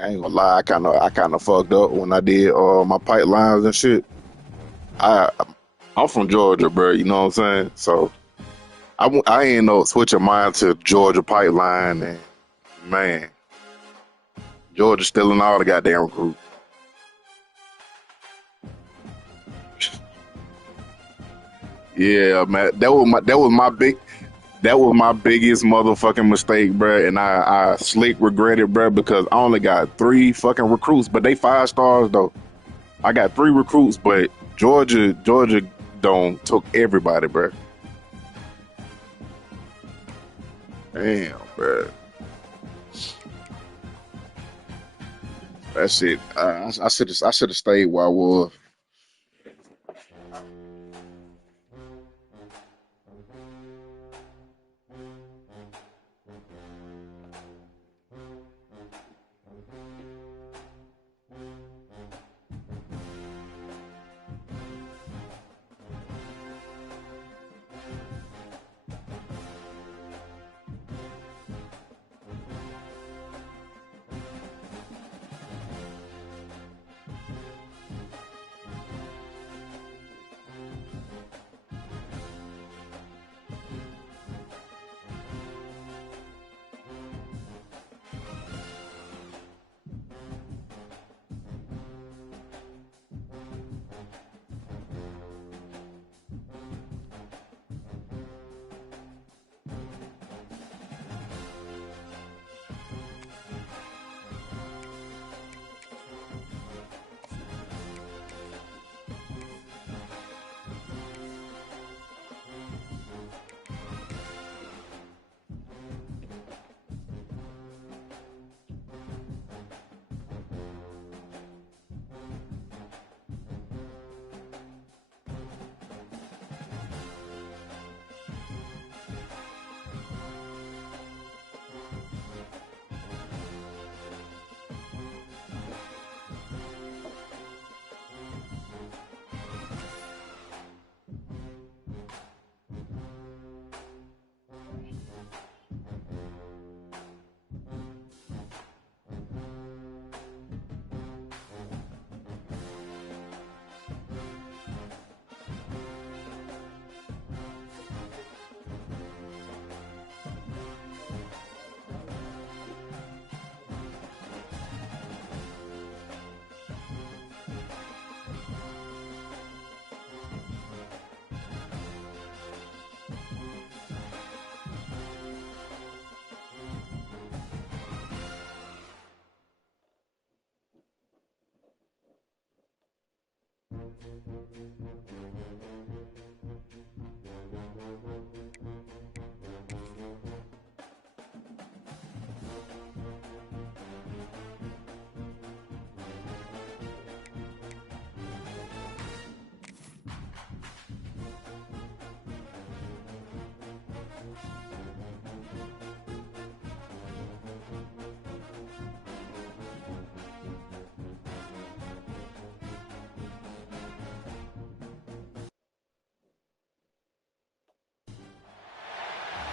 I ain't gonna lie, I kind of fucked up when I did my pipelines and shit. I I'm from Georgia, bro. You know what I'm saying? So I ain't no switching mine to Georgia pipeline, and man, Georgia stealing all the goddamn recruits. Yeah, man, that was my biggest motherfucking mistake, bro. And I slick regret it, bro, because I only got three fucking recruits, but they 5 stars though. I got three recruits, but Georgia don't took everybody, bro. Damn, bro. That shit. I should have stayed where I was.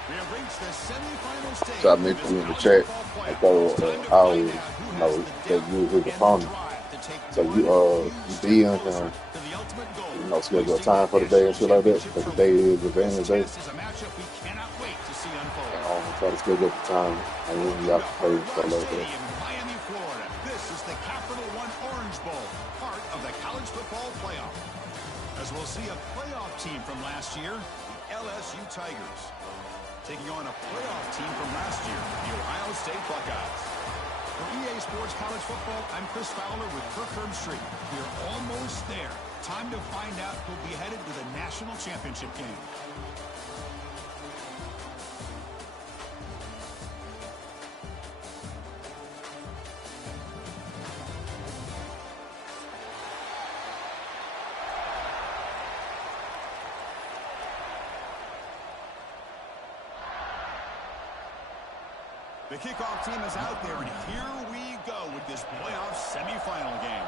We have reached the semifinal So I stage of mentioned this you in the college chat. football I playoff. told Tonight I we'll find always, out who has the said stake you was his and the opponent. drive to take So one you huge be step in closer him, to the ultimate goal, schedule a hoisting time that for the day national and shit like that championship because the trophy. day is This advantage day. test is a matchup we cannot wait to see unfold. Try to schedule up the time on when Welcome y'all to can play Hard and stuff Rock like that. Stadium in Miami, Florida. This is the Capital One Orange Bowl, part of the college football playoff. As we'll see a playoff team from last year, the LSU Tigers, taking on a playoff team from last year, the Ohio State Buckeyes. For EA Sports College Football, I'm Chris Fowler with Kirk Herbstreit. We're almost there. Time to find out who'll be headed to the national championship game. The kickoff team is out there, and here we go with this playoff semifinal game.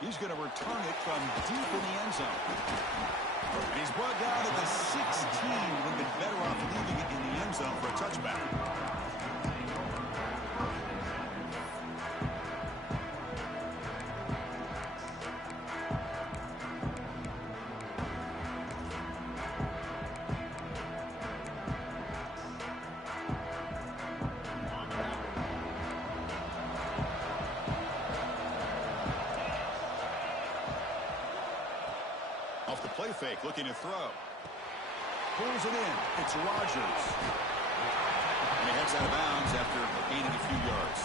He's going to return it from deep in the end zone. And he's brought down at the 16. Would have been better off leaving it in the end zone for a touchback. Off the play fake, looking to throw. Pulls it in. It's Rodgers. And he heads out of bounds after gaining a few yards.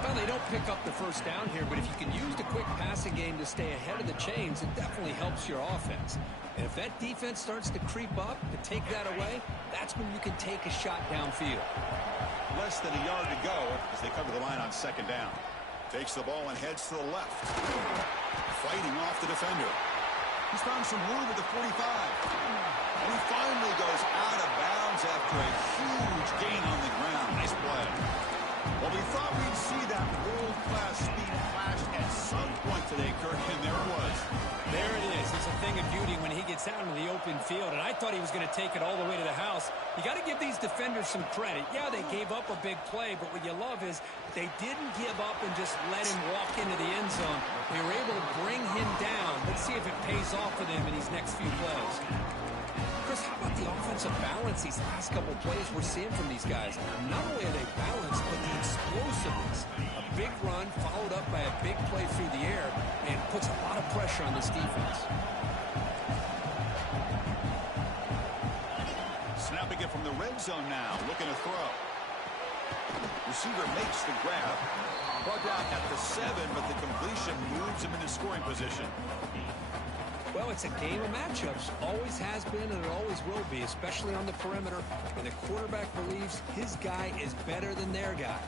Well, they don't pick up the first down here, but if you can use the quick passing game to stay ahead of the chains, it definitely helps your offense. And if that defense starts to creep up and take that away, that's when you can take a shot downfield. Less than a yard to go as they cover the line on second down. Takes the ball and heads to the left. Fighting off the defender. He's found some room at the 45. And he finally goes out of bounds after a huge gain on the ground. Nice play. Well, we thought we'd see that world-class speed flash at some point today, Kurt, and there it was. There it is. It's a thing of beauty when he gets out into the open field, and I thought he was going to take it all the way to the house. You got to give these defenders some credit. Yeah, they gave up a big play, but what you love is they didn't give up and just let him walk into the end zone. They were able to bring him down. Let's see if it pays off for them in these next few plays. Chris, how about the offensive balance these last couple plays we're seeing from these guys? Not only are they balanced, but the explosiveness. A big run followed up by a big play through the air and puts a lot of pressure on this defense. Snapping it from the red zone now, looking to throw. Receiver makes the grab. Brought down at the 7, but the completion moves him into scoring position. Well, it's a game of matchups. Always has been and it always will be, especially on the perimeter. And the quarterback believes his guy is better than their guy.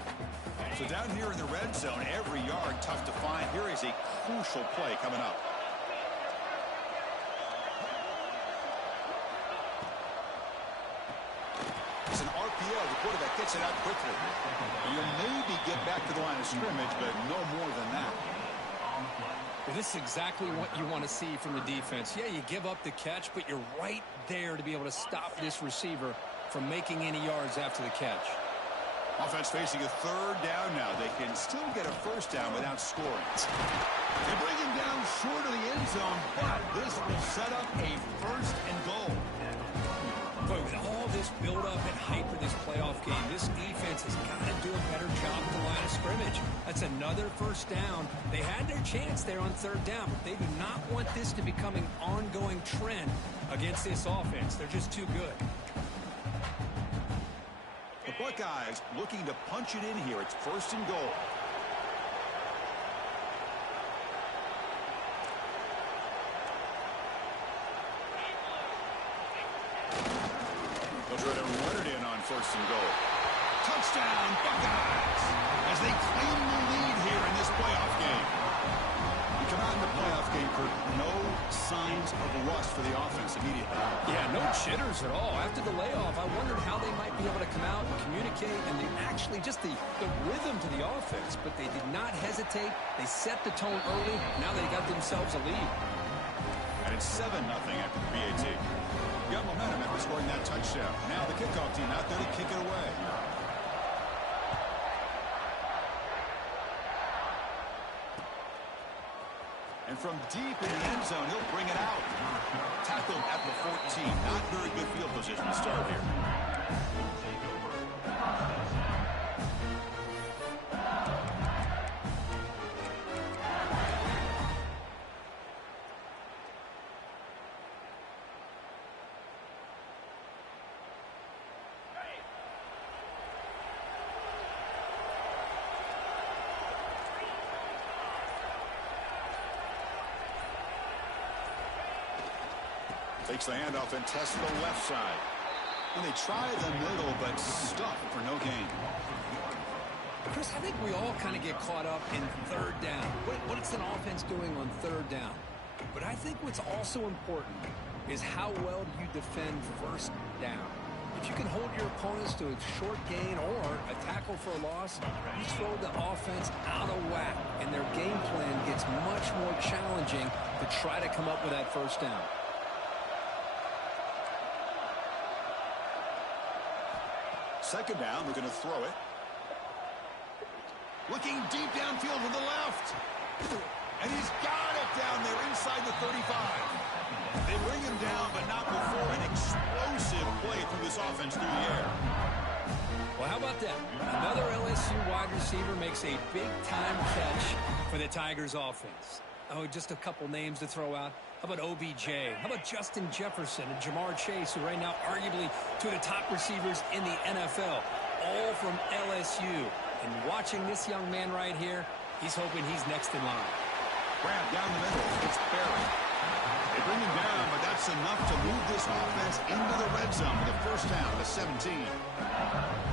So down here in the red zone, every yard tough to find. Here is a crucial play coming up. It's an RPO. The quarterback gets it out quickly. You'll maybe get back to the line of scrimmage, but no more than that. Well, this is exactly what you want to see from the defense. Yeah, you give up the catch, but you're right there to be able to stop this receiver from making any yards after the catch. Offense facing a third down now. They can still get a first down without scoring. They bring him down short of the end zone, but this will set up a first and goal. But with all this build-up and hype for this playoff game, this defense has got to do a better job at the line of scrimmage. That's another first down. They had their chance there on third down, but they do not want this to become an ongoing trend against this offense. They're just too good. The Buckeyes looking to punch it in here. It's first and goal. They'll try to run it in on first and goal. Touchdown, Buckeyes, as they claim the lead here in this playoff game. You come out in the playoff game, Kurt, no signs of rust for the offense immediately. Yeah, no jitters at all. After the layoff, I wondered how they might be able to come out and communicate and actually just the rhythm to the offense, but they did not hesitate. They set the tone early. Now they got themselves a lead. And it's 7-0 after the BAT. Got momentum after scoring that touchdown. Now the kickoff team out there to kick it away. And from deep in the end zone, he'll bring it out. Tackled at the 14. Not very good field position to start here. Takes the handoff and tests the left side. And they try the middle, but stuck for no gain. Chris, I think we all kind of get caught up in third down. What is an offense doing on third down? But I think what's also important is how well do you defend first down. If you can hold your opponents to a short gain or a tackle for a loss, you throw the offense out of whack, and their game plan gets much more challenging to try to come up with that first down. Second down, they're going to throw it. Looking deep downfield to the left. And he's got it down there inside the 35. They bring him down, but not before an explosive play through this offense through the air. Well, how about that? Another LSU wide receiver makes a big-time catch for the Tigers offense. Oh, just a couple names to throw out. How about OBJ? How about Justin Jefferson and Jamar Chase, who right now arguably two of the top receivers in the NFL, all from LSU. And watching this young man right here, he's hoping he's next in line. Grab down the middle. It's Barry. They bring him down, but that's enough to move this offense into the red zone with a first down to 17.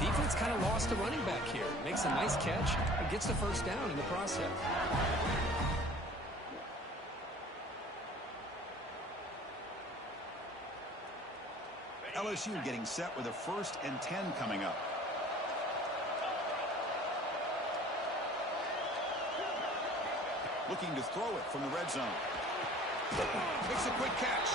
Defense kind of lost the running back here. Makes a nice catch and gets the first down in the process. LSU getting set with a 1st and 10 coming up. Looking to throw it from the red zone. Makes a quick catch.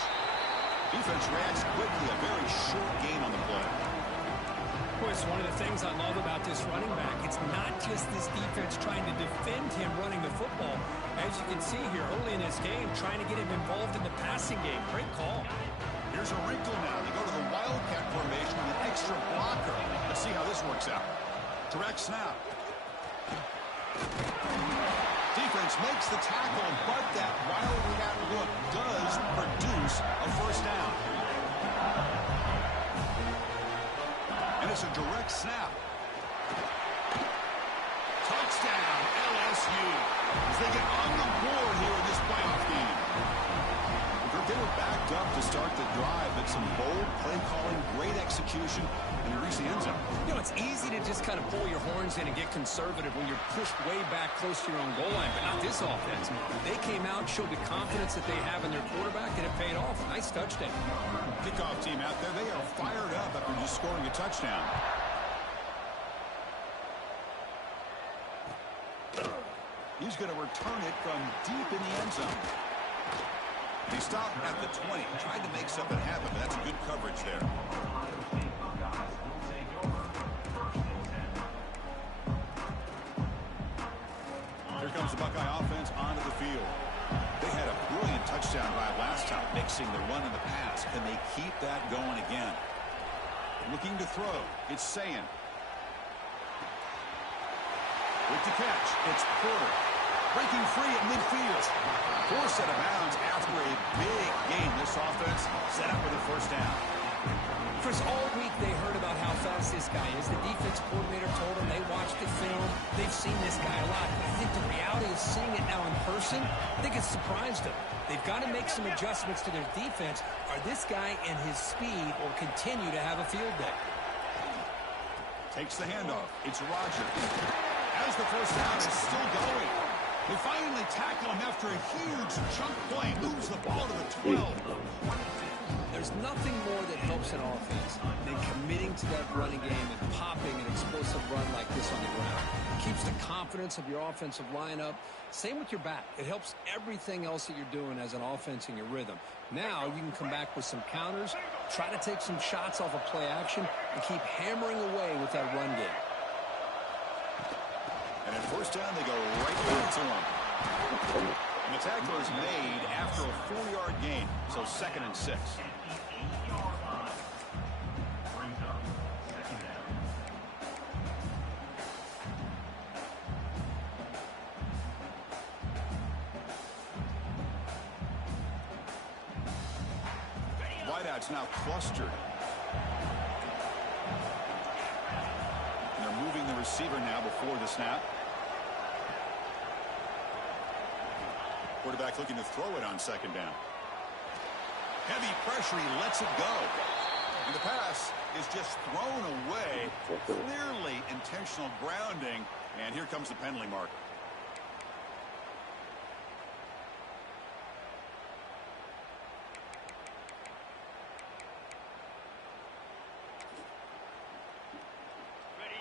Defense reacts quickly. A very short gain on the play. Of course, one of the things I love about this running back, it's not just this defense trying to defend him running the football. As you can see here early in this game, trying to get him involved in the passing game. Great call. Here's a wrinkle now. They go to the Wildcat formation with an extra blocker. Let's see how this works out. Direct snap. Defense makes the tackle, but that Wildcat look does produce a first down. And it's a direct snap. Touchdown, LSU. As they get on the board here in this playoff game. They were backed up to start the drive, but some bold play calling, great execution, and they reach the end zone. You know, it's easy to just kind of pull your horns in and get conservative when you're pushed way back close to your own goal line, but not this offense. They came out, showed the confidence that they have in their quarterback, and it paid off. Nice touchdown. Kickoff team out there, they are fired up after just scoring a touchdown. He's going to return it from deep in the end zone. He stopped at the 20, tried to make something happen, but that's good coverage there. Here comes the Buckeye offense onto the field. They had a brilliant touchdown drive last time, mixing the run and the pass. Can they keep that going again? Looking to throw. It's Sayin. With the catch, it's Porter. Breaking free at midfield. Forced out of bounds after a big game. This offense set up with a first down. Chris, all week they heard about how fast this guy is. The defense coordinator told them they watched the film. They've seen this guy a lot. I think the reality of seeing it now in person, I think it's surprised them. They've got to make some adjustments to their defense, or this guy and his speed will continue to have a field day. Takes the handoff. It's Roger. As the first down is still going. They finally tackle him after a huge chunk play. Moves the ball to the 12. There's nothing more that helps an offense than committing to that running game and popping an explosive run like this on the ground. It keeps the confidence of your offensive lineup. Same with your back. It helps everything else that you're doing as an offense in your rhythm. Now you can come back with some counters, try to take some shots off of play action, and keep hammering away with that run game. And at first down, they go right back to him. And the tackle is made after a 4-yard gain, so 2nd and 6. Wideouts now clustered. And they're moving the receiver now before the snap. Quarterback looking to throw it on 2nd down. Heavy pressure, he lets it go. And the pass is just thrown away. Clearly intentional grounding. And here comes the penalty marker.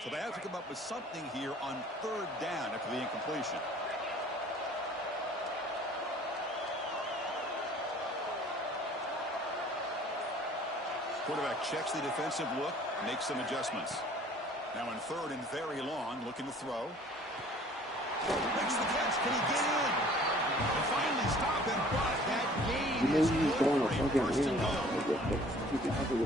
So they have to come up with something here on third down after the incompletion. Quarterback checks the defensive look, makes some adjustments. Now in third and very long, looking to throw. Makes the catch. Can he get in? They finally stop him, but that gain is good for a first and goal.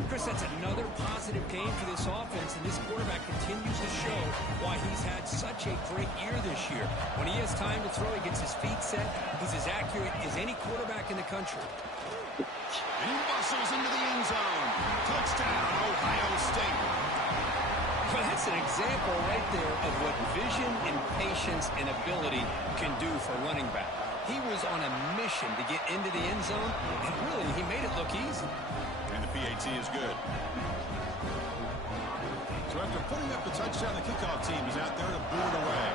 Chris, that's another positive game for this offense, and this quarterback continues to show why he's had such a great year this year. When he has time to throw, he gets his feet set. He's as accurate as any quarterback in the country. And he muscles into the end zone. Touchdown, Ohio State. Well, that's an example right there of what vision and patience and ability can do for a running back. He was on a mission to get into the end zone, and really, he made it look easy. And the PAT is good. So after putting up the touchdown, the kickoff team is out there to boot it away.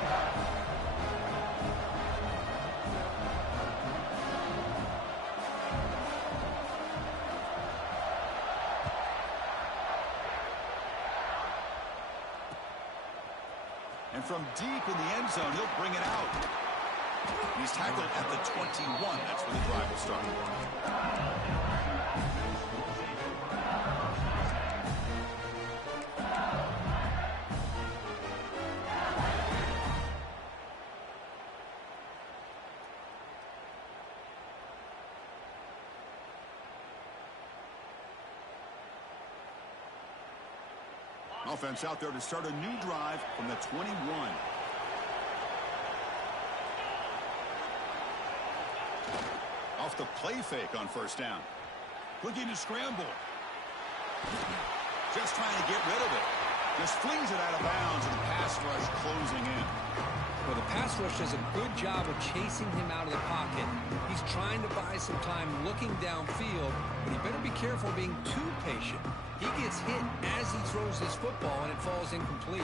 And from deep in the end zone, he'll bring it out. He's tackled at the 21. That's where the drive will start. Offense out there to start a new drive from the 21. Off the play fake on first down. Looking to scramble. Just trying to get rid of it. Just flings it out of bounds, and the pass rush closing in. Well, the pass rush does a good job of chasing him out of the pocket. He's trying to buy some time looking downfield, but he better be careful being too patient. He gets hit as he throws his football, and it falls incomplete.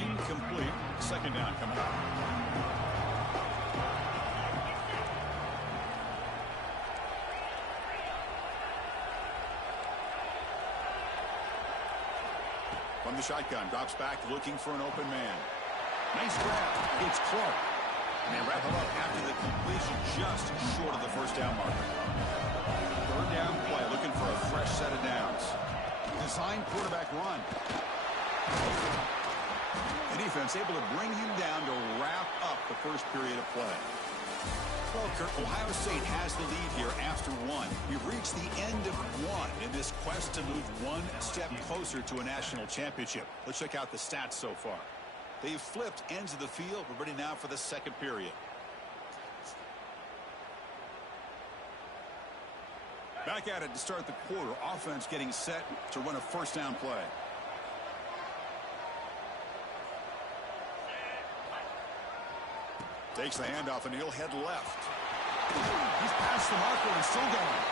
Incomplete. Second down coming up. From the shotgun, drops back, looking for an open man. Nice grab. It's Clark. And they wrap him up after the completion, just short of the first down marker. Third down play, looking for a fresh set of downs. Design quarterback run. The defense able to bring him down to wrap up the first period of play. Well, Kurt, Ohio State has the lead here after one. We've reached the end of one in this quest to move one step closer to a national championship. Let's check out the stats so far. They've flipped ends of the field. We're ready now for the second period. Back at it to start the quarter. Offense getting set to run a first down play. Takes the handoff and he'll head left. He's past the marker and still going.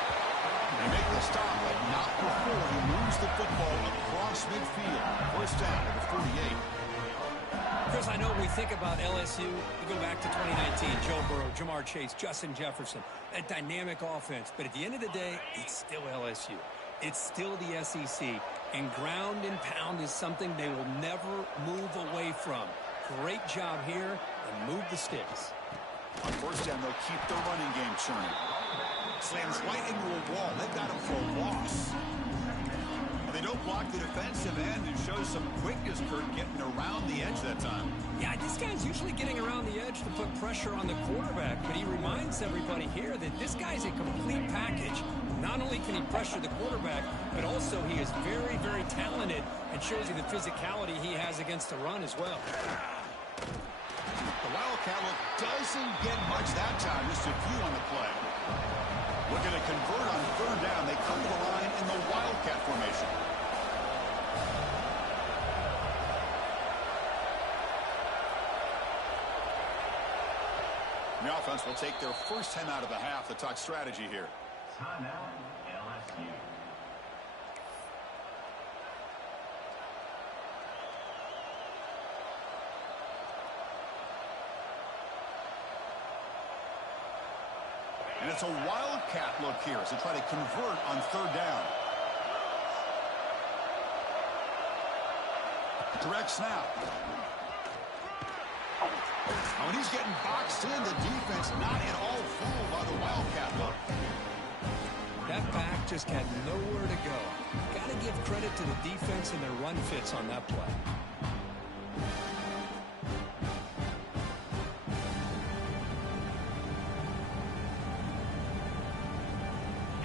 They make the stop, but not before he moves the football across midfield. First down at the 48. Chris, I know we think about LSU. We go back to 2019, Joe Burrow, Jamar Chase, Justin Jefferson, a dynamic offense. But at the end of the day, it's still LSU. It's still the SEC. And ground and pound is something they will never move away from. Great job here, and move the sticks. On first down, they'll keep the running game churning. Slams right into a wall. They've got him for a loss. They don't block the defensive end and show some quickness, Kurt, getting around the edge that time. Yeah, this guy's usually getting around the edge to put pressure on the quarterback, but he reminds everybody here that this guy's a complete package. Not only can he pressure the quarterback, but also he is very, very talented and shows you the physicality he has against the run as well. The Wildcat look doesn't get much that time, just a few on the play. Looking to convert on third down. They come to the line in the Wildcat formation. The offense will take their first 10 out of the half. The talk strategy here. Timeout, LSU. And it's a Wildcat look here as they try to convert on third down. Direct snap. Oh, and he's getting boxed in. The defense not at all fooled by the Wildcat look. That back just had nowhere to go. Got to give credit to the defense and their run fits on that play.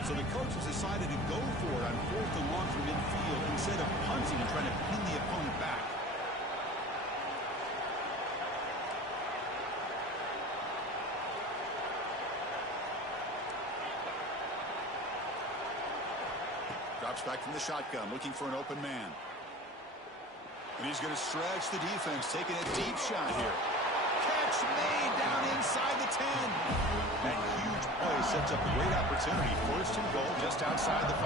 So the coaches decided to go for it on 4th and long from midfield instead of punting and trying to pin the opponent back. Drops back from the shotgun, looking for an open man. And he's going to stretch the defense, taking a deep shot here. Catch made down inside the 10. That huge play sets up a great opportunity. 1st and goal just outside the 5.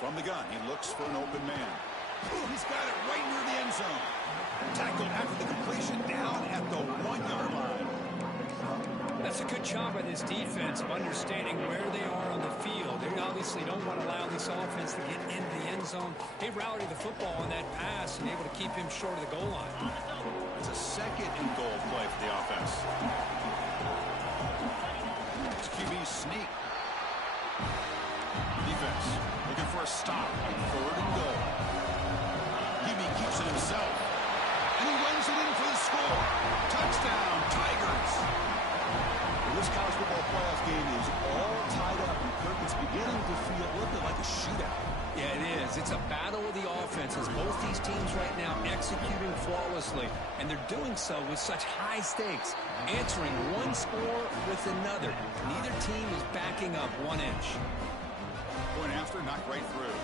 From the gun, he looks for an open man. He's got it right near the end zone. Tackled after the completion, down at the 1-yard line. That's a good job by this defense of understanding where they are on the field. They obviously don't want to allow this offense to get into the end zone. They rallied the football on that pass and able to keep him short of the goal line. It's a 2nd and goal play for the offense. It's QB sneak. Defense looking for a stop. 3rd and goal. QB keeps it himself. And he runs it in for the score. Touchdown, Tigers. This college football playoff game is all tied up, and Kirk, it's beginning to feel a little bit like a shootout. Yeah, it is. It's a battle of the offenses. Both these teams right now executing flawlessly, and they're doing so with such high stakes, answering one score with another. Neither team is backing up 1 inch. Point after, knocked right through.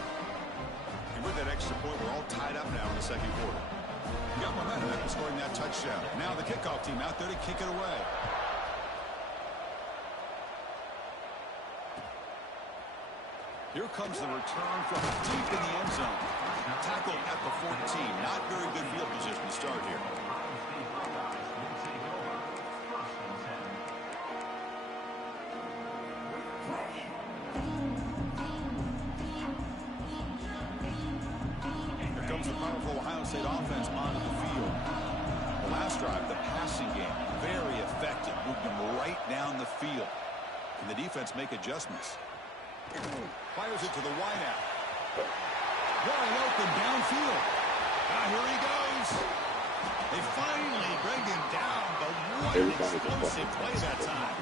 And with that extra point, we're all tied up now in the 2nd quarter. Got momentum after scoring that touchdown. Now the kickoff team out there to kick it away. Here comes the return from deep in the end zone. Tackled at the 14. Not very good field position to start here. Here comes the powerful Ohio State offense onto the field. The last drive, the passing game, very effective. Moved them right down the field. Can the defense make adjustments? Fires it to the wideout. Wide open downfield. Here he goes. They finally bring him down, but what an explosive play that time.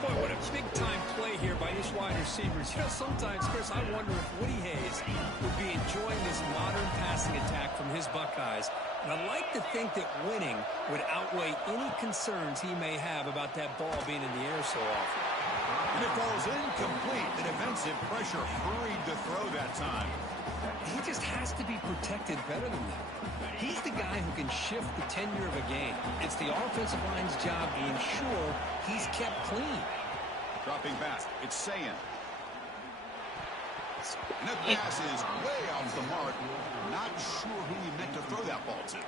Boy, what a big-time play here by these wide receivers. You know, sometimes, Chris, I wonder if Woody Hayes would be enjoying this modern passing attack from his Buckeyes. And I'd like to think that winning would outweigh any concerns he may have about that ball being in the air so often. And it falls incomplete. The defensive pressure hurried to throw that time. He just has to be protected better than that. He's the guy who can shift the tenure of a game. It's the offensive line's job to ensure he's kept clean. Dropping back, it's Sayin. And that pass is way off the mark. Not sure who he meant to throw that ball to.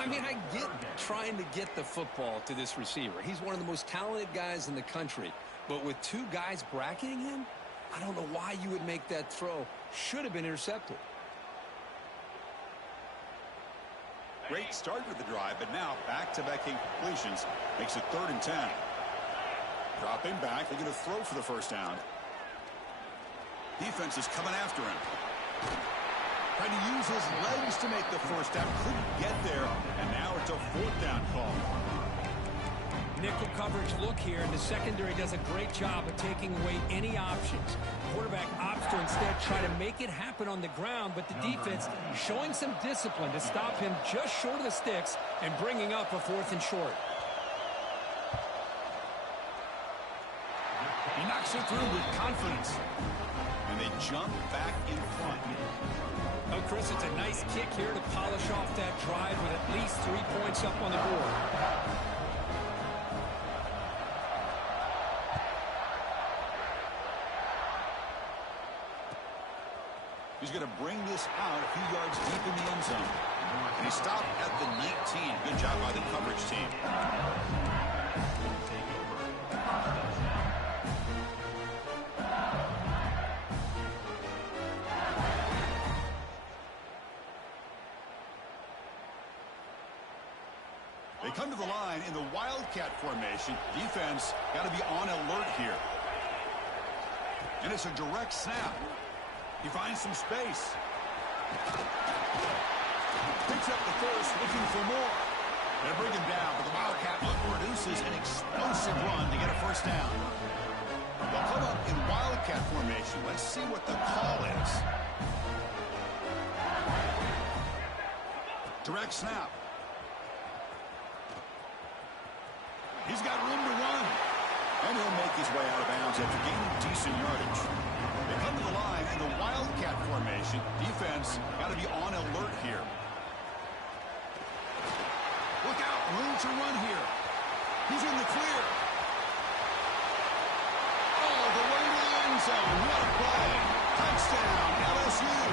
I mean, I get trying to get the football to this receiver. He's one of the most talented guys in the country. But with 2 guys bracketing him, I don't know why you would make that throw. Should have been intercepted. Great start to the drive, but now back-to-back incompletions makes it 3rd and 10. Dropping back, they're going to throw for the 1st down. Defense is coming after him. Trying to use his legs to make the 1st down. Couldn't get there, and now it's a 4th down call. Nickel coverage look here, and the secondary does a great job of taking away any options. Quarterback opts to instead try to make it happen on the ground, but the defense showing some discipline to stop him just short of the sticks and bringing up a 4th and short. He knocks it through with confidence. And they jump back in front. Oh, Chris, it's a nice kick here to polish off that drive with at least 3 points up on the board. He's going to bring this out a few yards deep in the end zone. And he stopped at the 19. Good job by the coverage team. They come to the line in the Wildcat formation. Defense got to be on alert here. And it's a direct snap. He finds some space. Picks up the first, looking for more. They bring him down, but the Wildcat produces an explosive run to get a first down. They'll come up in Wildcat formation. Let's see what the call is. Direct snap. He's got room to run. And he'll make his way out of bounds after gaining decent yardage. They come to the line in the Wildcat formation. Defense got to be on alert here. Look out, room to run here. He's in the clear. All the way to the end zone. What a play. Touchdown, LSU.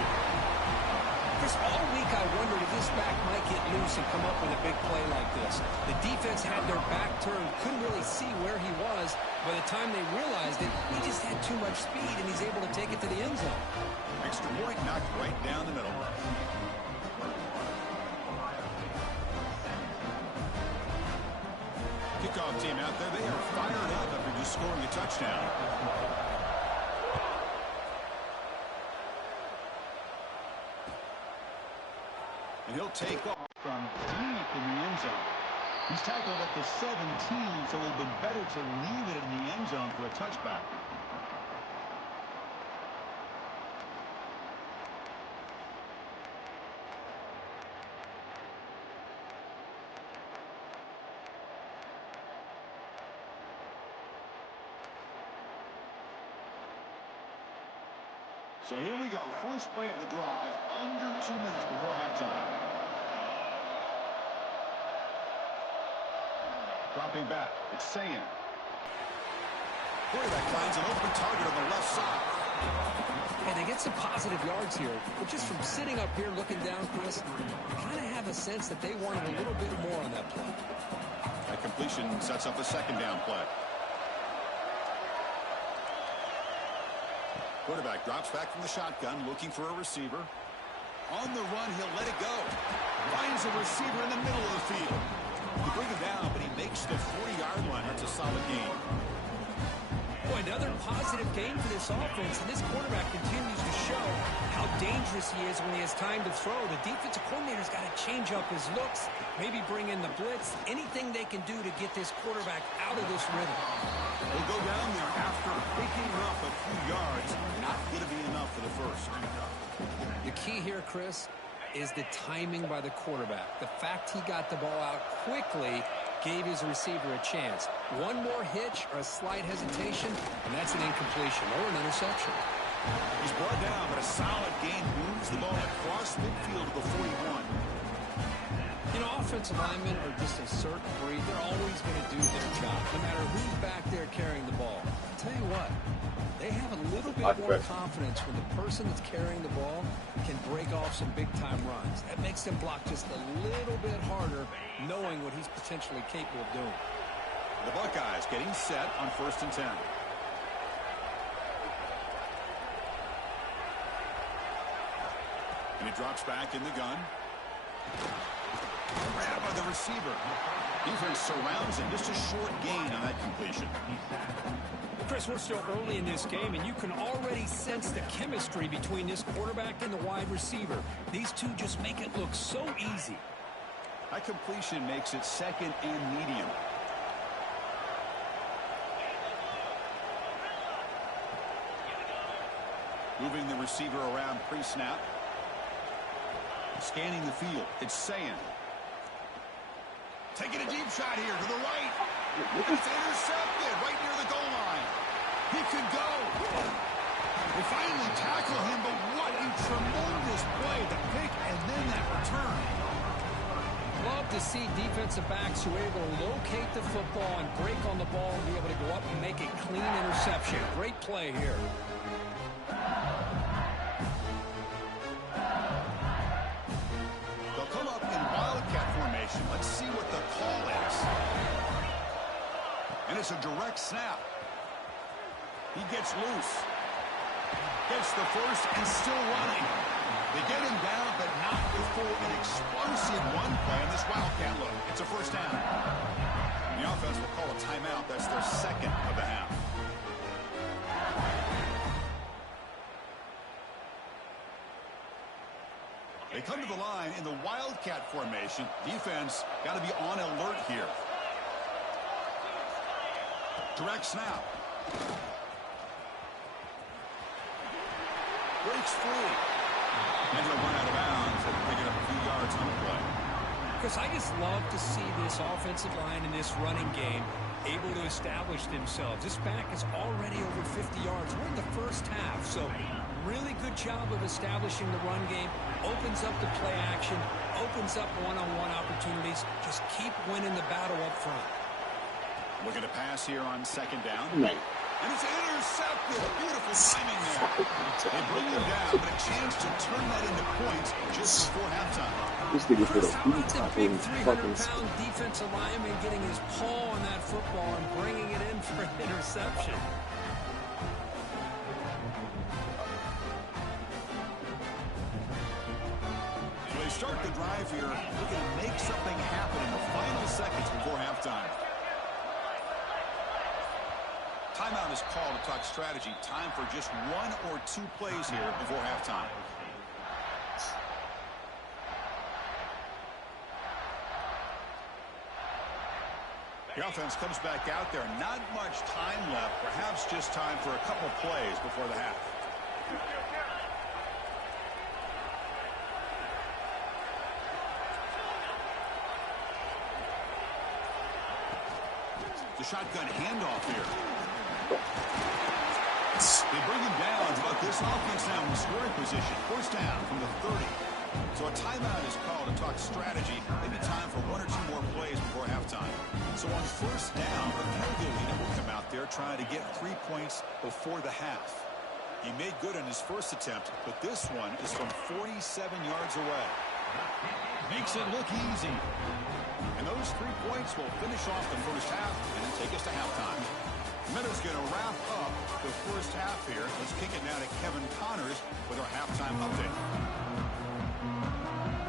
Chris, all week I wondered if this back might get loose and come up with a big play like this. The defense had their back turned, couldn't really see where he was. By the time they realized it, he just had too much speed, and he's able to take it to the end zone. Extra point knocked right down the middle. Kickoff team out there, they are fired up after just scoring a touchdown. And he'll take off from deep in the end zone. He's tackled at the 17, so it would have been better to leave it in the end zone for a touchback. So here we go. First play of the drive. Under 2 minutes before halftime. Dropping back. It's Sayan. Quarterback finds an open target on the left side. And they get some positive yards here. But just from sitting up here looking down, Chris, I kind of have a sense that they wanted a little bit more on that play. That completion sets up a second down play. Quarterback drops back from the shotgun, looking for a receiver. On the run, he'll let it go. Finds a receiver in the middle of the field. They bring him down, but he makes the 40-yard line. That's a solid gain. Boy, another positive game for this offense, and this quarterback continues to show how dangerous he is when he has time to throw. The defensive coordinator's got to change up his looks, maybe bring in the blitz, anything they can do to get this quarterback out of this rhythm. He'll go down there after picking up a few yards. Not going to be enough for the first. The key here, Chris, is the timing by the quarterback. The fact he got the ball out quickly gave his receiver a chance. One more hitch or a slight hesitation, and that's an incompletion or an interception. He's brought down, but a solid gain moves the ball across midfield to the 41. You know, offensive linemen are just a certain breed. They're always going to do their job, no matter who's back there carrying the ball. I'll tell you what, they have a little bit more confidence when the person that's carrying the ball can break off some big-time runs. That makes them block just a little bit harder, knowing what he's potentially capable of doing. The Buckeyes getting set on 1st and 10. And he drops back in the gun. Grab by the receiver. Defense surrounds him. Just a short gain on that completion. Chris, we're still early in this game, and you can already sense the chemistry between this quarterback and the wide receiver. These two just make it look so easy. That completion makes it second and medium. Moving the receiver around pre-snap. Scanning the field. It's Sayan. Taking a deep shot here to the right. It's intercepted right near the goal line. He could go. They finally tackle him, but what a tremendous play. The pick and then that return. Love to see defensive backs who are able to locate the football and break on the ball and be able to go up and make a clean interception. Great play here. has a direct snap. He gets loose. Gets the first and still running. They get him down, but not before an explosive run play on this Wildcat look. It's a first down. The offense will call a timeout. That's their second of the half. They come to the line in the Wildcat formation. Defense got to be on alert here. Direct snap. Breaks free. And he'll run out of bounds and pick it up a few yards on the play. Because I just love to see this offensive line in this running game able to establish themselves. This back is already over 50 yards. We're in the first half, so really good job of establishing the run game. Opens up the play action, opens up one-on-one opportunities. Just keep winning the battle up front. Looking to pass here on second down. And it's intercepted. Beautiful timing there. They bring him down, but a chance to turn that into points just before halftime. Chris, how about the big 300-pound defensive lineman getting his paw on that football and bringing it in for an interception? So they start the drive here, looking to make something happen in the final seconds before halftime. Timeout is called to talk strategy. Time for just one or two plays here before halftime. The offense comes back out there. Not much time left. Perhaps just time for a couple plays before the half. The shotgun handoff here. They bring him down, but this offense now in scoring position. First down from the 30. So a timeout is called to talk strategy. Maybe time for one or two more plays before halftime. So on first down, Ergelina will come out there trying to get 3 points before the half. He made good on his first attempt, but this one is from 47 yards away. Makes it look easy. And those 3 points will finish off the first half and then take us to halftime. Minutes going to wrap up the first half here. Let's kick it now to Kevin Connors with our halftime update.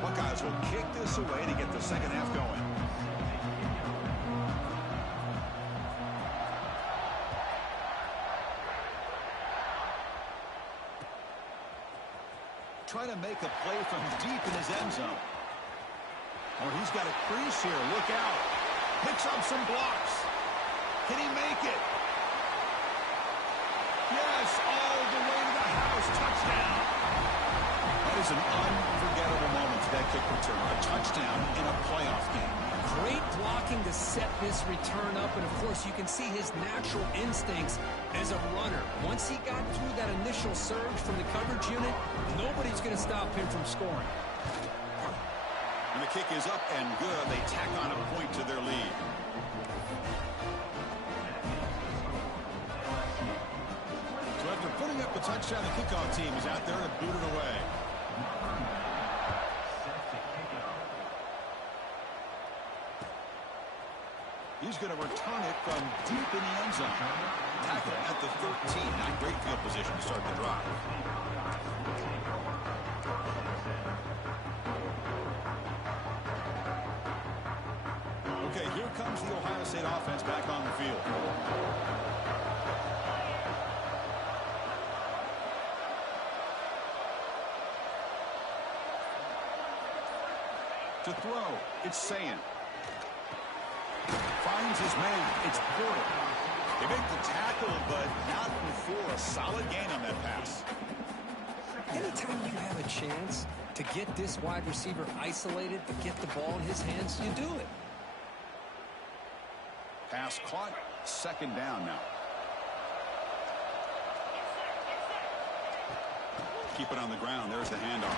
Buckeyes will kick this away to get the second half going. Trying to make a play from deep in his end zone. Oh, he's got a crease here. Look out. Picks up some blocks. Can he make it? Yes, all the way to the house. Touchdown. That is an unforgettable moment for that kick return. A touchdown in a playoff game. Great blocking to set this return up, and of course you can see his natural instincts as a runner. Once he got through that initial surge from the coverage unit, nobody's going to stop him from scoring. And the kick is up and good. They tack on a point to their lead. So after putting up the touchdown, the kickoff team is out there to boot it away. He's going to return it from deep in the end zone. Tackle at the 13. Not great field position to start the drive. Okay, here comes the Ohio State offense back on the field. To throw, it's Sayin. Finds his man. It's Porter. They make the tackle, but not before a solid gain on that pass. Anytime you have a chance to get this wide receiver isolated, to get the ball in his hands, you do it. Pass caught. Second down now. Keep it on the ground. There's the handoff.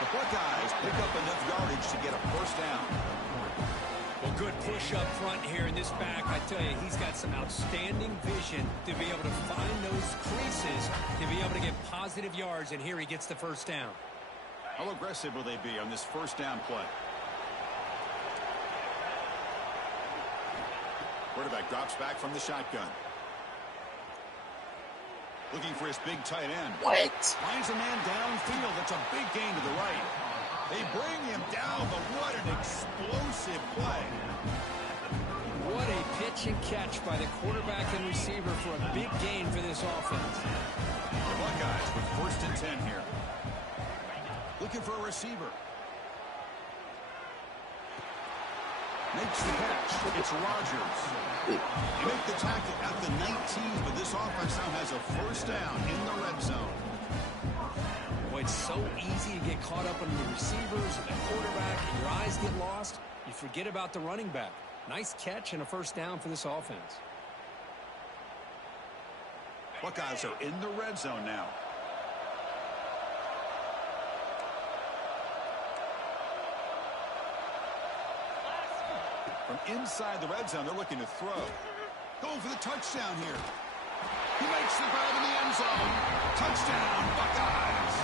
The Buckeyes pick up enough yardage to get a first down. Well, good push up front here in this back. I tell you, he's got some outstanding vision to be able to find those creases, to be able to get positive yards, and here he gets the first down. How aggressive will they be on this first down play? Quarterback drops back from the shotgun. Looking for his big tight end. What? Finds a man downfield. That's a big gain to the right. They bring him down, but what an explosive play. What a pitch and catch by the quarterback and receiver for a big gain for this offense. The Buckeyes with 1st and 10 here. Looking for a receiver. Makes the catch. It's Rodgers. They make the tackle at the 19, but this offense now has a 1st down in the red zone. Boy, it's so easy to get caught up in the receivers and the quarterback, and your eyes get lost. You forget about the running back. Nice catch and a 1st down for this offense. Buckeyes are in the red zone now. From inside the red zone, they're looking to throw. Going for the touchdown here. He makes the grab in the end zone. Touchdown, Buckeyes.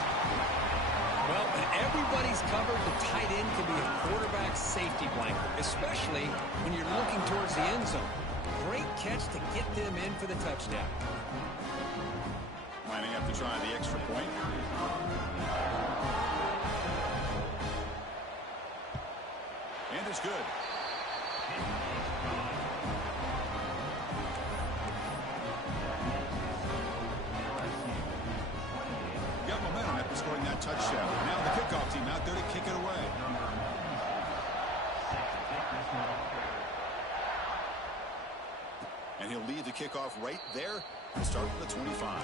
Well, when everybody's covered, the tight end can be a quarterback safety blanket, especially when you're looking towards the end zone. Great catch to get them in for the touchdown. Lining up to try the extra point. And it's good. Got momentum after scoring that touchdown. Now the kickoff team out there to kick it away. And he'll lead the kickoff right there to start the 25.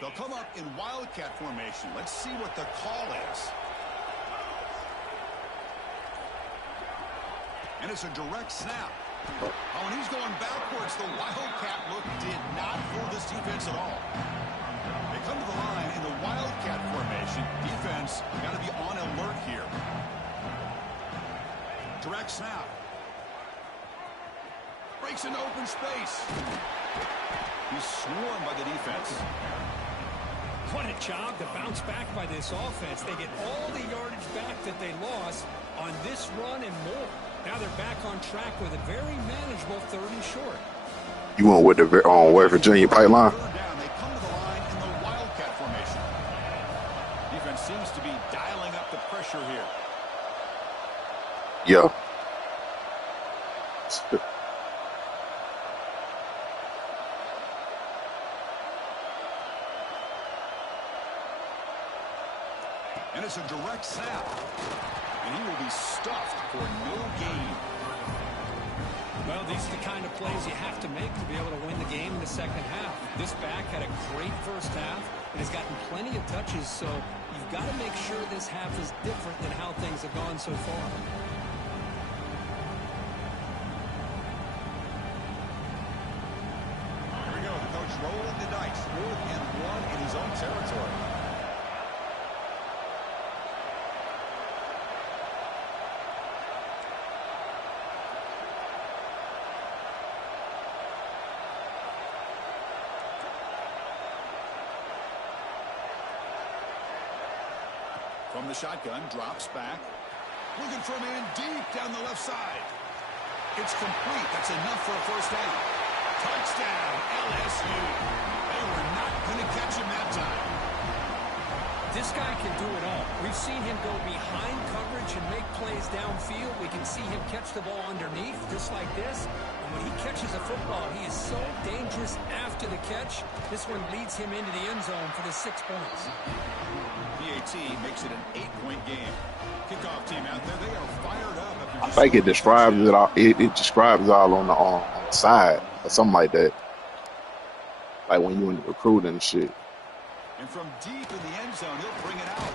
They'll come up in wildcat formation. Let's see what the call is. And it's a direct snap. Oh, and he's going backwards. The wildcat look did not fool this defense at all. They come to the line in the wildcat formation. Defense got to be on alert here. Direct snap. Breaks into open space. He's swarmed by the defense. What a job to bounce back by this offense. They get all the yardage back that they lost on this run and more. Now they're back on track with a very manageable 3rd and short. You went with the West Virginia pipeline? Down. They come to the line in the wildcat formation. Defense seems to be dialing up the pressure here. Yeah. And it's a direct snap. And he will be stuffed for no gain. Well, these are the kind of plays you have to make to be able to win the game in the second half. This back had a great first half and has gotten plenty of touches, so you've got to make sure this half is different than how things have gone so far. Here we go. The coach rolling the dice. 4th and 1 in his own territory. From the shotgun, drops back. Looking for a man deep down the left side. It's complete. That's enough for a 1st down. Touchdown, LSU. They were not going to catch him that time. This guy can do it all. We've seen him go behind coverage and make plays downfield. We can see him catch the ball underneath, just like this. And when he catches a football, he is so dangerous after the catch. This one leads him into the end zone for the 6 points. PAT makes it an 8-point game. Kickoff team out there, they are fired up. I think it describes it all. It describes it all on the side or something like that. Like when you in recruiting and shit. And from deep in the end zone, he'll bring it out.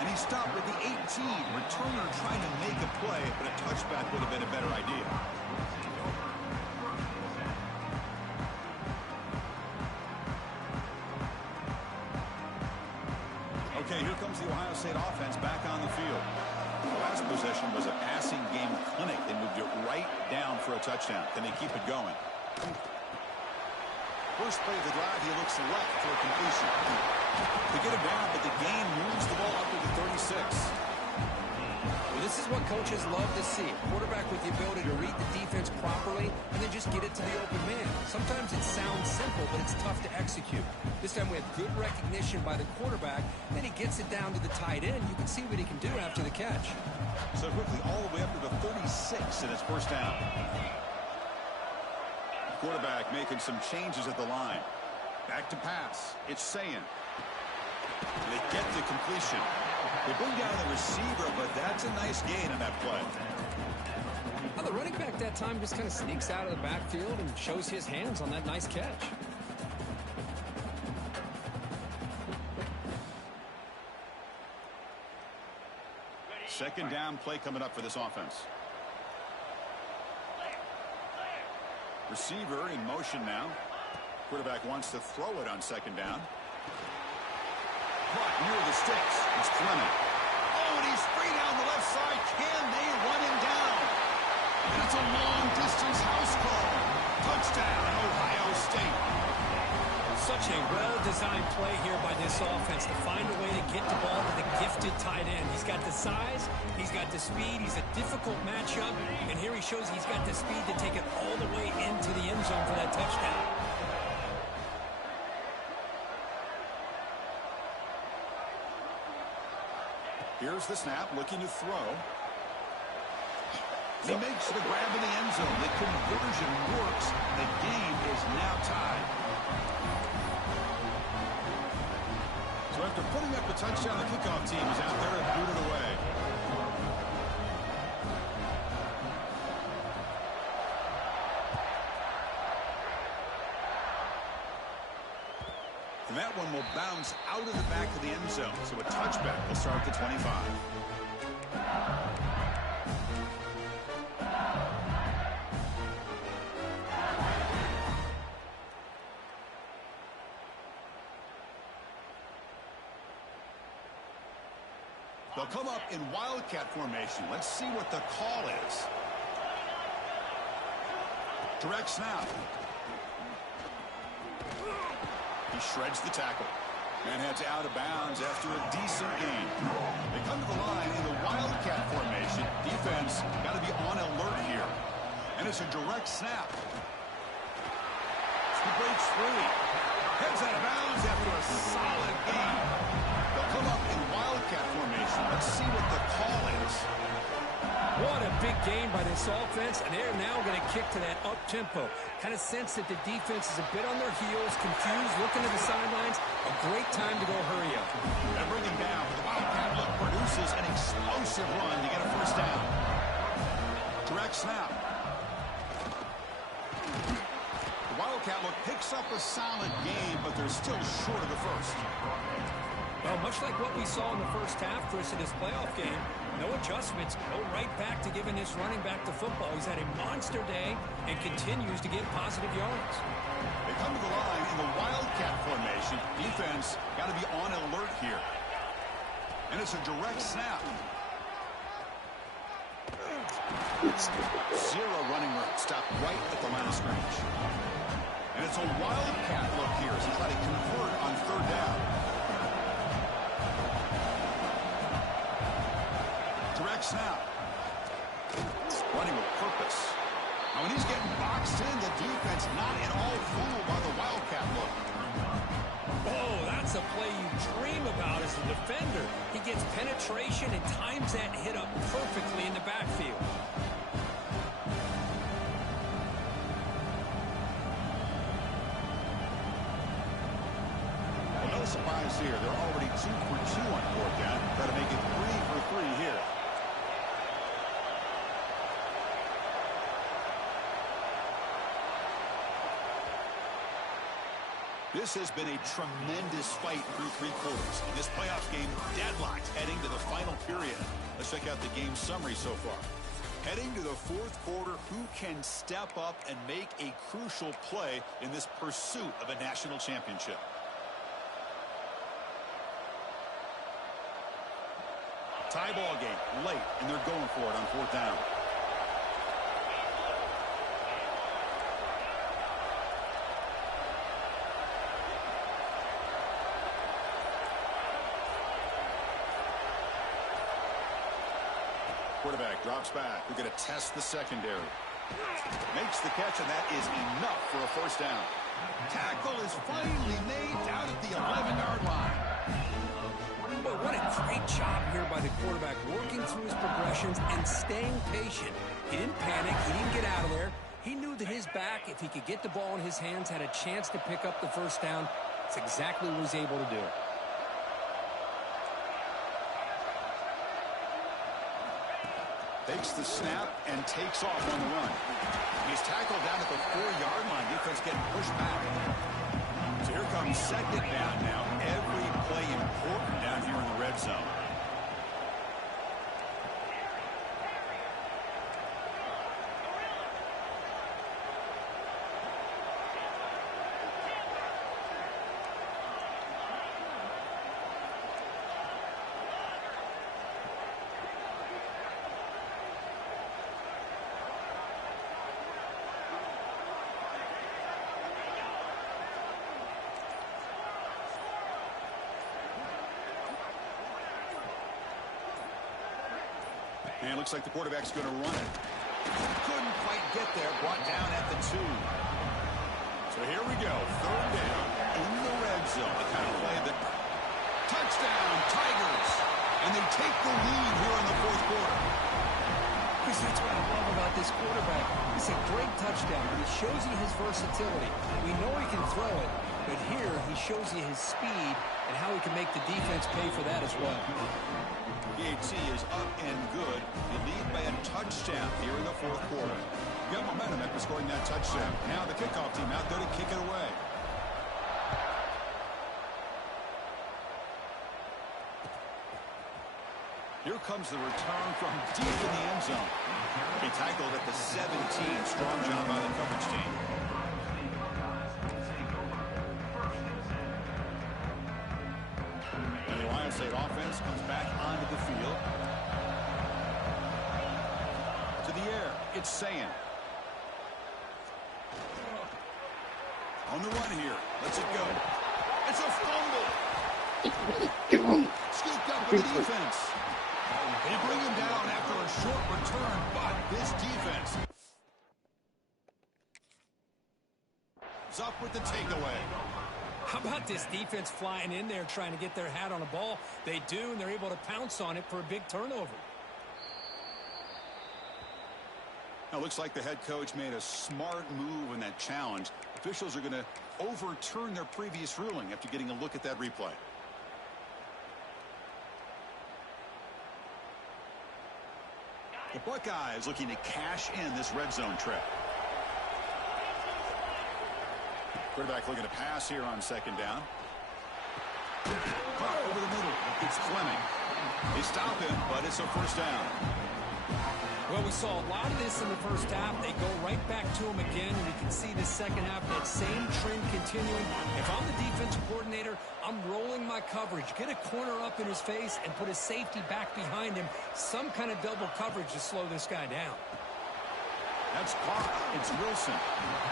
And he stopped with the 18. Returner trying to make a play, but a touchback would have been a better idea. Okay, here comes the Ohio State offense back on the field. The last possession was a passing game clinic. They touchdown. Can they keep it going? First play of the drive, he looks left for a completion. They get him down, but the gain moves the ball up to the 36. Well, this is what coaches love to see. A quarterback with the ability to read the defense properly and then just get it to the open man. Sometimes it sounds simple, but it's tough to execute. This time we have good recognition by the quarterback. Then he gets it down to the tight end. You can see what he can do after the catch. So quickly all the way up to the 36 in his first down. Quarterback making some changes at the line. Back to pass. It's Sayin. They get the completion. They bring down the receiver, but that's a nice gain on that play. Well, the running back that time just kind of sneaks out of the backfield and shows his hands on that nice catch. Second down play coming up for this offense. Receiver in motion now. Quarterback wants to throw it on second down. Caught near the sticks. It's Clement. Oh, and he's free down the left side. Can they run him down? And it's a long-distance house call. Touchdown, Ohio State. Such a well-designed play here by this offense to find a way to get the ball to the gifted tight end. He's got the size, he's got the speed, he's a difficult matchup, and here he shows he's got the speed to take it all the way into the end zone for that touchdown. Here's the snap, looking to throw. He makes the grab in the end zone. The conversion works. The game is now tied. So after putting up a touchdown, the kickoff team is out there and booted away. And that one will bounce out of the back of the end zone. So a touchback will start at the 25. They'll come up in wildcat formation. Let's see what the call is. Direct snap. He shreds the tackle. And heads out of bounds after a decent gain. They come to the line in the wildcat formation. Defense got to be on alert here. And it's a direct snap. He breaks free. Heads out of bounds after a solid gain. They'll come up in wildcat formation. Let's see what the call is. What a big game by this offense, and they're now going to kick to that up-tempo. Kind of sense that the defense is a bit on their heels, confused, looking to the sidelines. A great time to go hurry up. They bring him down. The wildcat look produces an explosive run to get a first down. Direct snap. The wildcat look picks up a solid game, but they're still short of the first. Well, much like what we saw in the first half, Chris, in this playoff game, no adjustments, go right back to giving this running back to football. He's had a monster day and continues to get positive yards. They come to the line in the wildcat formation. Defense got to be on alert here. And it's a direct snap. Zero running room. Stopped right at the line of scrimmage. And it's a wildcat look here as he tries to convert on third down. Direct snap. Running with purpose. Now when he's getting boxed in, the defense not at all fooled by the wildcat look. Oh, that's a play you dream about as a defender. He gets penetration and times that hit up perfectly in the backfield. Well, no surprise here. They're already 2 for 2 on fourth down. Got to make it 3 for 3 here. This has been a tremendous fight through 3 quarters. This playoff game deadlocked heading to the final period. Let's check out the game summary so far. Heading to the 4th quarter, who can step up and make a crucial play in this pursuit of a national championship? Tie ball game late, and they're going for it on 4th down. Quarterback drops back. We're going to test the secondary. Makes the catch, and that is enough for a first down. Tackle is finally made down at the 11-yard line. But what a great job here by the quarterback, working through his progressions and staying patient. He didn't panic. He didn't get out of there. He knew that his back, if he could get the ball in his hands, had a chance to pick up the first down. That's exactly what he's able to do. Takes the snap and takes off on the run. He's tackled down at the 4-yard line. Defense getting pushed back. So here comes second down now. Every play important down here in the red zone. And it looks like the quarterback's going to run it. Couldn't quite get there. Brought down at the 2. So here we go. Third down in the red zone. The kind of play that... Touchdown, Tigers! And they take the lead here in the fourth quarter. Chris, that's what I love about this quarterback. It's a great touchdown, but it shows you his versatility. We know he can throw it, but here he shows you his speed and how he can make the defense pay for that as well. PAT is up and good. You lead by a touchdown here in the fourth quarter. You got momentum after scoring that touchdown. Now the kickoff team out there to kick it away. Here comes the return from deep in the end zone. He tackled at the 17. Strong job by the coverage team. And the Ohio State offense comes back onto the field. To the air, it's Sayan. On the run here. Let's it go. It's a fumble. Scooped up by the defense. They bring him down after a short return, but this defense is up with the takeaway. How about this defense flying in there trying to get their hat on a ball? They do, and they're able to pounce on it for a big turnover. Now, looks like the head coach made a smart move in that challenge. Officials are going to overturn their previous ruling after getting a look at that replay. The Buckeyes looking to cash in this red zone trip. Quarterback looking to pass here on second down. Caught over the middle. It's Fleming. They stop him, but it's a first down. Well, we saw a lot of this in the first half. They go right back to him again, and we can see the second half, that same trend continuing. If I'm the defensive coordinator, I'm rolling my coverage. Get a corner up in his face and put a safety back behind him. Some kind of double coverage to slow this guy down. That's caught. It's Wilson.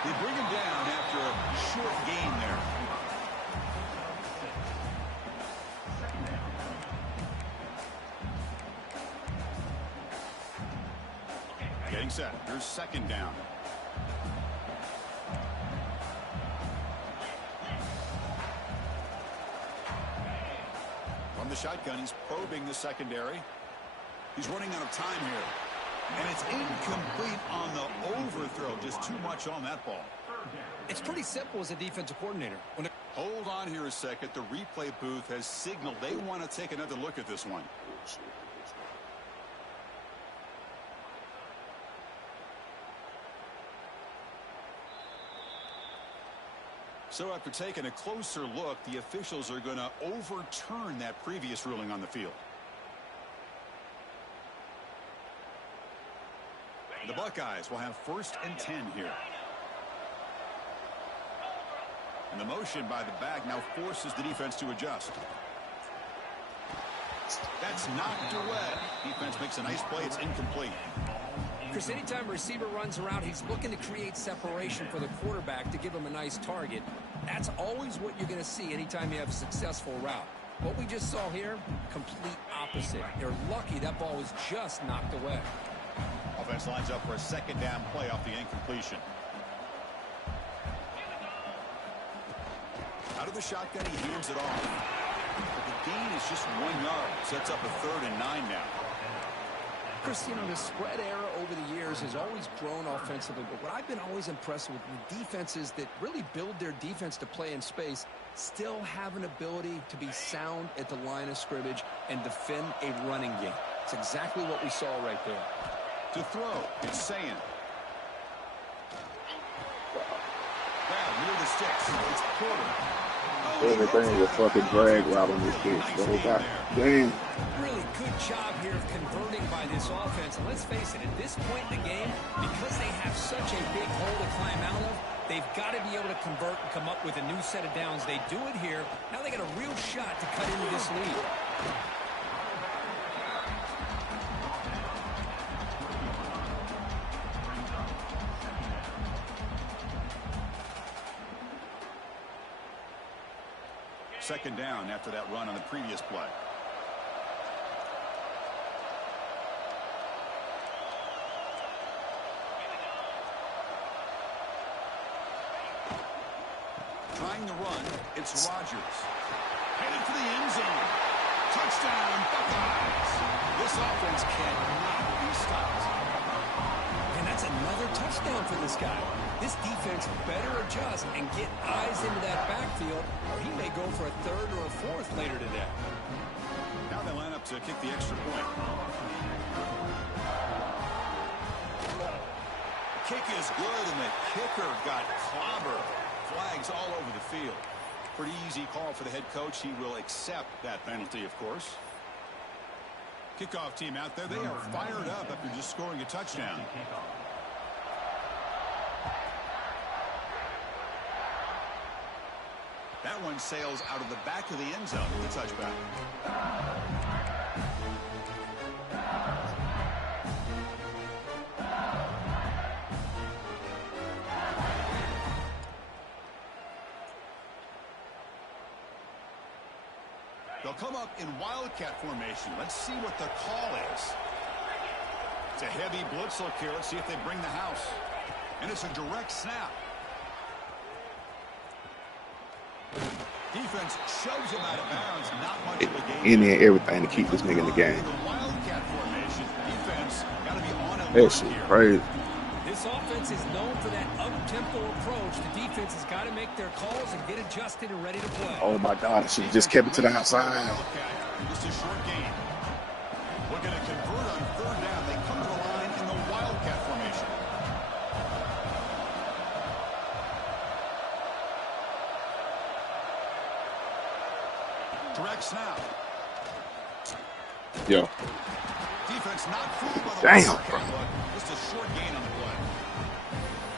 They bring him down after a short gain there. Getting set. Here's second down. From the shotgun, he's probing the secondary. He's running out of time here. And it's incomplete on the overthrow. Just too much on that ball. It's pretty simple as a defensive coordinator. Hold on here a second. The replay booth has signaled they want to take another look at this one. So after taking a closer look, the officials are going to overturn that previous ruling on the field. The Buckeyes will have 1st and 10 here. And the motion by the back now forces the defense to adjust. That's knocked away. Defense makes a nice play. It's incomplete. Chris, anytime a receiver runs around, he's looking to create separation for the quarterback to give him a nice target. That's always what you're going to see anytime you have a successful route. What we just saw here, complete opposite. They're lucky that ball was just knocked away. Offense lines up for a second down play off the incompletion. Out of the shotgun, he hands it off. But the gain is just 1 yard. Sets up a 3rd and 9 now. Chris, you know, the spread era over the years has always grown offensively, but what I've been always impressed with the defenses that really build their defense to play in space still have an ability to be sound at the line of scrimmage and defend a running game. It's exactly what we saw right there. To throw, it's Saying. Down near the sticks. It's Porter. Everything is fucking drag route on this bitch, bro. God damn. Really good job here of converting by this offense. And let's face it, at this point in the game, because they have such a big hole to climb out of, they've got to be able to convert and come up with a new set of downs. They do it here. Now they got a real shot to cut into this lead. Second down after that run on the previous play. Trying to run, it's Rodgers. Headed for the end zone. Touchdown, Buckeyes. This offense cannot be stopped. And that's another touchdown for this guy. This defense better adjust and get eyes into that backfield, or he may go for a 3rd or a 4th later today. Now they line up to kick the extra point. The kick is good, and the kicker got clobbered. Flags all over the field. Pretty easy call for the head coach. He will accept that penalty, of course. Kickoff team out there. They are fired up after just scoring a touchdown. That one sails out of the back of the end zone with the touchback. They'll come up in wildcat formation. Let's see what the call is. It's a heavy blitz look here. Let's see if they bring the house. And it's a direct snap. Defense shoves him out of bounds. Not much of a game. Any and everything to keep this nigga in the game. Wildcat formation. Defense got to be on alert That shit here. crazy. This offense is known for that up-tempo approach. The defense has got to make their calls and get adjusted and ready to play. Oh my God, she just kept it to the outside. Just a short gain. Looking to convert on 3rd down. They come to the line in the wildcat formation. Direct snap. Yo. Defense not fooled by the Damn, wildcat, bro. but just a short gain on the play.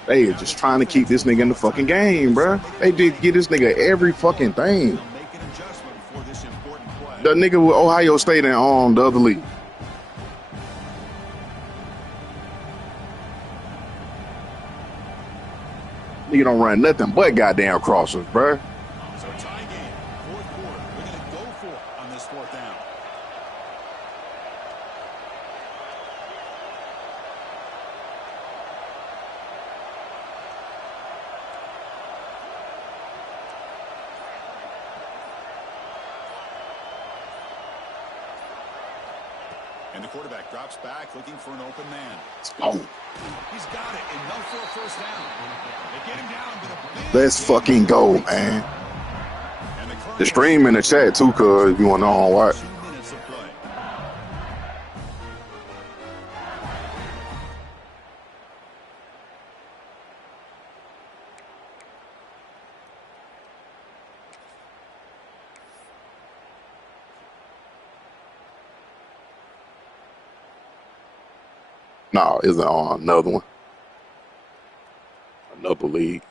They are just trying to keep this nigga in the fucking game, bro. They did get this nigga every fucking thing. They'll make an adjustment for this important play. The nigga with Ohio State and on the other league. Nigga don't run nothing but goddamn crossers, bro. So tie game, 4th quarter. They're going to go for it on this 4th down. And the quarterback drops back, looking for an open man. Oh, He's got it, enough for a 1st down. They get him down with a big let's fucking go, man. and the The stream in the chat too, cuz if you want to know on what. 2 minutes of play. No, it's on another one. Another league.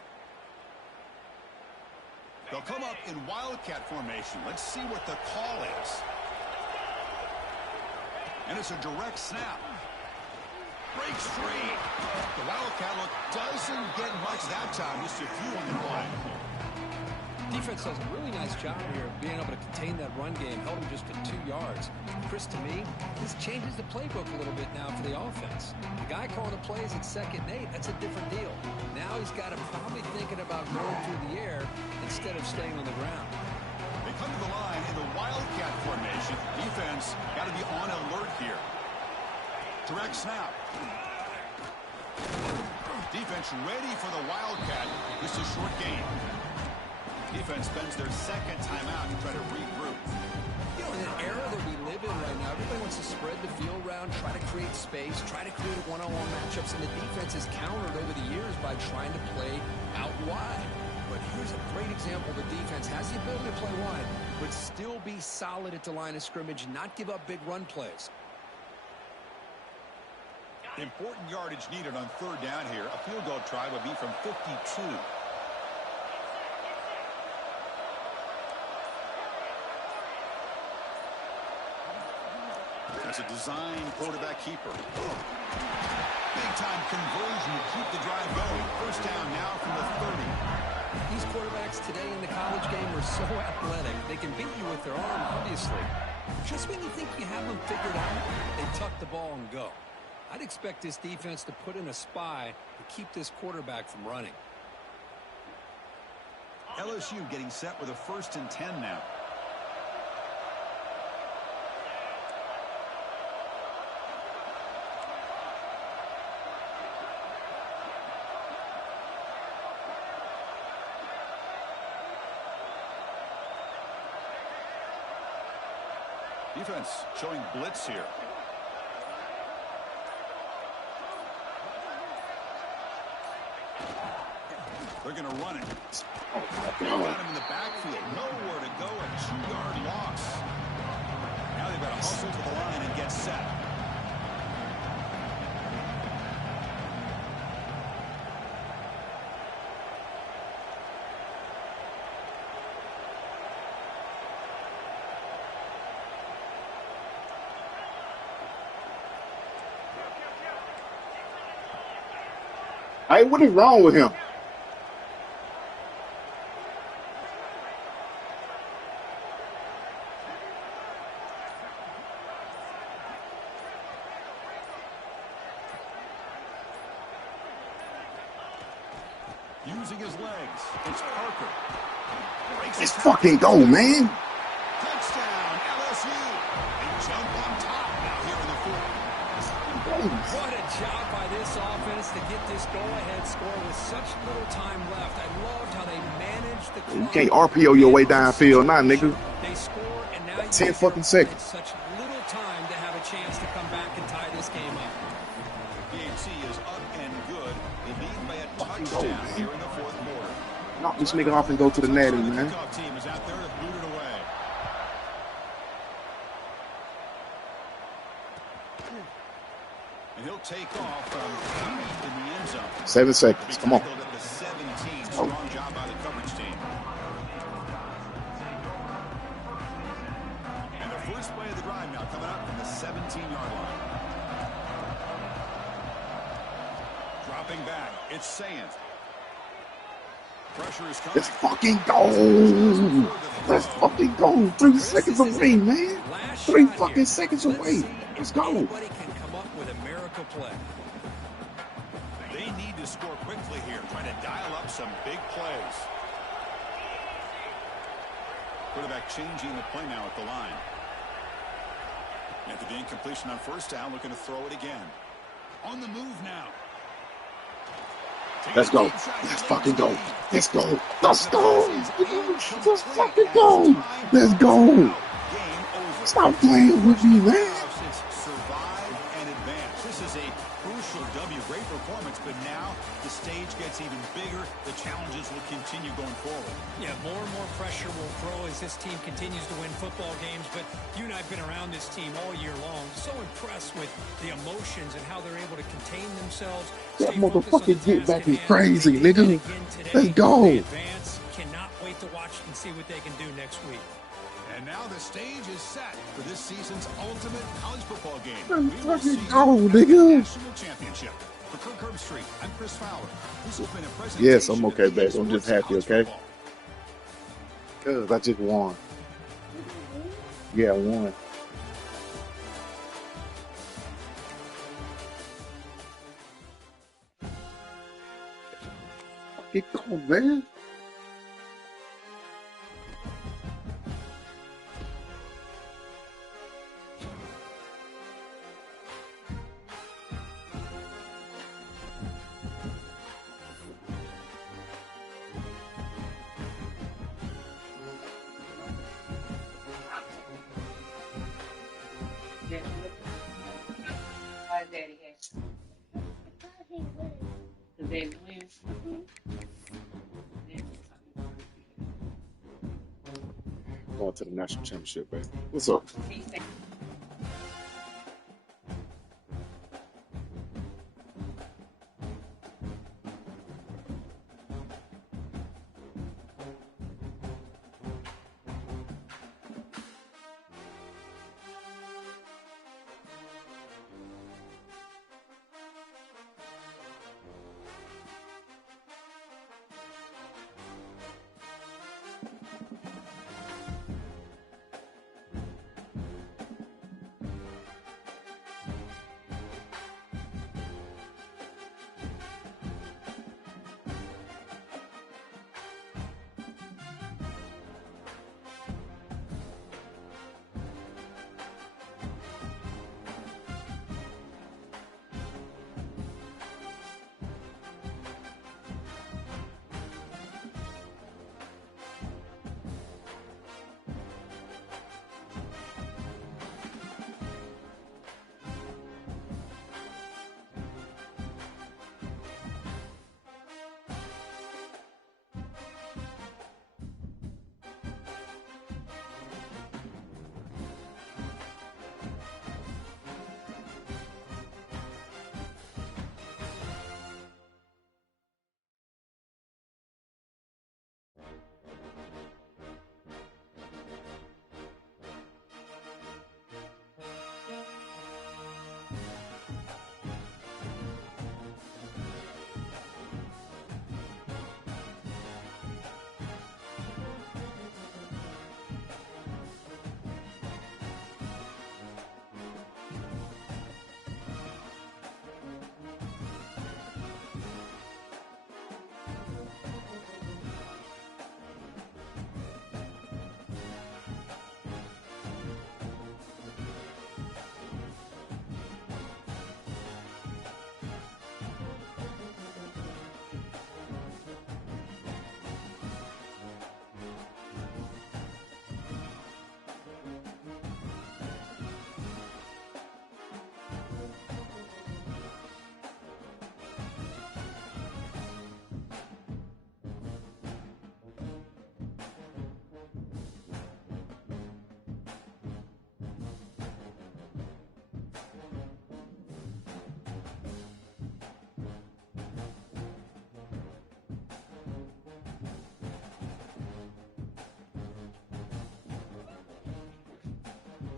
They'll come up in wildcat formation. Let's see what the call is. And it's a direct snap. Breaks free. The wildcat look doesn't get much that time. Just a few on the play. Defense does a really nice job here of being able to contain that run game, held him just to 2 yards. Chris, to me, this changes the playbook a little bit now for the offense. The guy calling the plays at 2nd and 8, that's a different deal. Now he's got him probably thinking about going through the air instead of staying on the ground. They come to the line in the Wildcat formation. Defense got to be on alert here. Direct snap. Defense ready for the Wildcat. This is a short game. Defense spends their 2nd timeout to try to regroup. You know, in an era that we live in right now, everybody wants to spread the field around, try to create space, try to create one-on-one matchups, and the defense has countered over the years by trying to play out wide. But here's a great example. The defense has the ability to play wide, but still be solid at the line of scrimmage, not give up big run plays. Important yardage needed on 3rd down here. A field goal try would be from 52. That's a design quarterback keeper. Big-time conversion to keep the drive going. 1st down now from the 30. These quarterbacks today in the college game are so athletic. They can beat you with their arm, obviously. Just when you think you have them figured out, they tuck the ball and go. I'd expect this defense to put in a spy to keep this quarterback from running. LSU getting set with a 1st and 10 now. Defense showing blitz here. They're going to run it. They got him in the backfield. Nowhere to go. A 2-yard loss. Now they've got to hustle to the line and get set. Hey, what is wrong with him? Using his legs. It's Parker. Let's fucking go, man. Touchdown, LSU. They jump on top now here in the 4th. What a job by this offense to get this go-ahead score with such little time left. I loved how they managed the clock. You can't RPO your way downfield now, nigga. They score, and now 10 fucking seconds. Such little time to have a chance to come back and tie this game up. PHC is up and good. They lead by a touchdown here in the 4th quarter. Knock this nigga off and go to the natty, man. The kickoff team is out there to boot it away. And he'll take off in the end zone. 7 seconds. Come on. At the 17. Strong job by the coverage team. And the first play of the drive now coming up from the 17-yard line. Dropping back. It's Sayant. Pressure is coming. Let's fucking go. Let's fucking go. 3 seconds away, man. 3 fucking seconds away. Let's go. Anybody can come up with a miracle play. They need to score quickly here, trying to dial up some big plays. Quarterback changing the play now at the line. After the incompletion on 1st down, looking to throw it again. On the move now. Let's go. Let's fucking go. Let's go. Let's go. Let's fucking go. Let's go. Stop playing with me, man. Survive and advance. This is a crucial W. Great performance, but now the stage gets even bigger. The challenges will continue going forward. Yeah, more and more pressure will grow as this team continues to win football games. But you and I have been around this team all year long. So impressed with the emotions and how they're able to contain themselves. That motherfucking get back is crazy, nigga. Let's go. Cannot wait to watch and see what they can do next week. And now the stage is set for this season's ultimate college football game. Let's fucking go, nigga. National championship. For Kirk Herbstreit, I'm Chris Fowler. This has been a presentation Yes, I'm okay, of babe. I'm just happy, College okay? Football. Cause I just won. Yeah, I won. Get going, man. Going to the national championship, baby. What's up?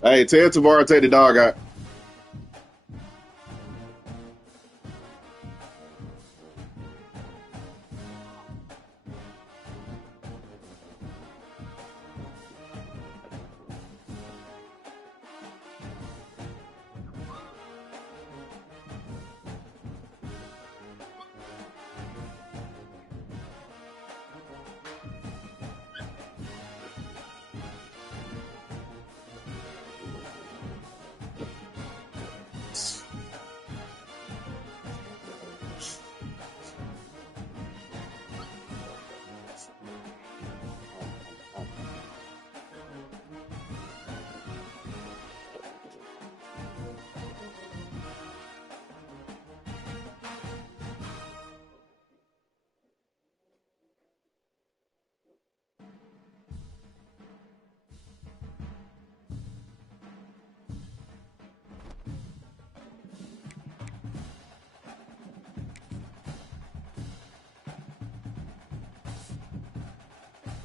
Hey, tell Tavares take the dog out.